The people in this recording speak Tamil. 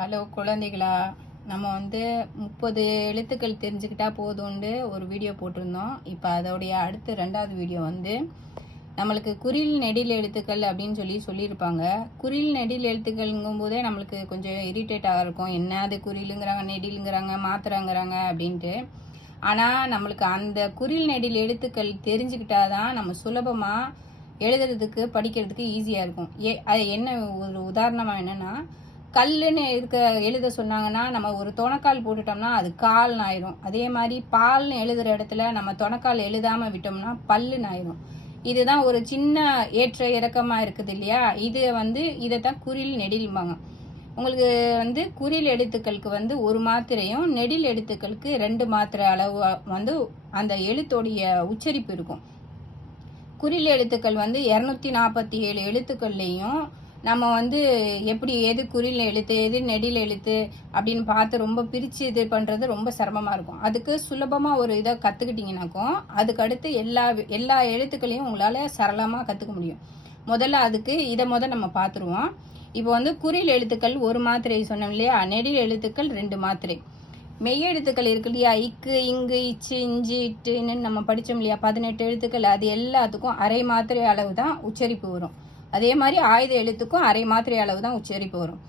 ஹலோ குழந்தைகளா நம்ம வந்து முப்பது எழுத்துக்கள் தெரிஞ்சுக்கிட்டா போதும்னு ஒரு வீடியோ போட்டிருந்தோம். இப்போ அதோடைய அடுத்த ரெண்டாவது வீடியோ வந்து நம்மளுக்கு குறில் நெடில் எழுத்துக்கள் அப்படின்னு சொல்லி சொல்லியிருப்பாங்க. குறில் நெடில் எழுத்துக்கள்ங்கும் போதே நம்மளுக்கு கொஞ்சம் இரிட்டேட்டாக இருக்கும். என்ன அது குறிலுங்கிறாங்க நெடிலுங்கிறாங்க மாத்திரங்கிறாங்க அப்படின்ட்டு. ஆனால் நம்மளுக்கு அந்த குறில் நெடில் எழுத்துக்கள் தெரிஞ்சுக்கிட்டாதான் நம்ம சுலபமாக எழுதுறதுக்கு படிக்கிறதுக்கு ஈஸியாக இருக்கும். ஏ அது என்ன ஒரு உதாரணமாக என்னென்னா கல்லுன்னு இருக்க எழுத சொன்னாங்கன்னா நம்ம ஒரு தொணக்கால் போட்டுட்டோம்னா அது கால்னு ஆயிரும். அதே மாதிரி பால்னு எழுதுகிற இடத்துல நம்ம தொணக்கால் எழுதாமல் விட்டோம்னா பல்லுன்னு ஆயிரும். இதுதான் ஒரு சின்ன ஏற்ற இறக்கமாக இருக்குது இல்லையா? இது வந்து இதை தான் குறில் நெடில்பாங்க உங்களுக்கு வந்து குறில் எழுத்துக்களுக்கு வந்து ஒரு மாத்திரையும் நெடில் எழுத்துக்களுக்கு ரெண்டு மாத்திரை அளவு வந்து அந்த எழுத்தோடைய உச்சரிப்பு இருக்கும். குறில் எழுத்துக்கள் வந்து இரநூத்தி நாற்பத்தி ஏழு எழுத்துக்கள்லேயும் நம்ம வந்து எப்படி எது குறியில் எழுத்து எது நெடியில் எழுத்து அப்படின்னு பார்த்து ரொம்ப பிரித்து இது பண்ணுறது ரொம்ப சிரமமாக இருக்கும். அதுக்கு சுலபமாக ஒரு இதை கற்றுக்கிட்டிங்கனாக்கும் அதுக்கடுத்து எல்லா எல்லா எழுத்துக்களையும் உங்களால் சரளமாக கற்றுக்க முடியும். முதல்ல அதுக்கு இதை முதல் நம்ம பார்த்துருவோம் இப்போ வந்து குறில் எழுத்துக்கள் ஒரு மாத்திரை சொன்னோம் இல்லையா? நெடில் எழுத்துக்கள் ரெண்டு மாத்திரை. மெய் எழுத்துக்கள் இருக்கு இல்லையா? இக்கு இங்கு இச்சு இஞ்சி இட்டுன்னு நம்ம படித்தோம் இல்லையா? பதினெட்டு எழுத்துக்கள் அது எல்லாத்துக்கும் அரை மாத்திரை அளவு தான் உச்சரிப்பு வரும். அதே மாதிரி ஆயுத எழுத்துக்கும் அரை மாத்திரை அளவு தான் உச்சரிப்பு வரும்.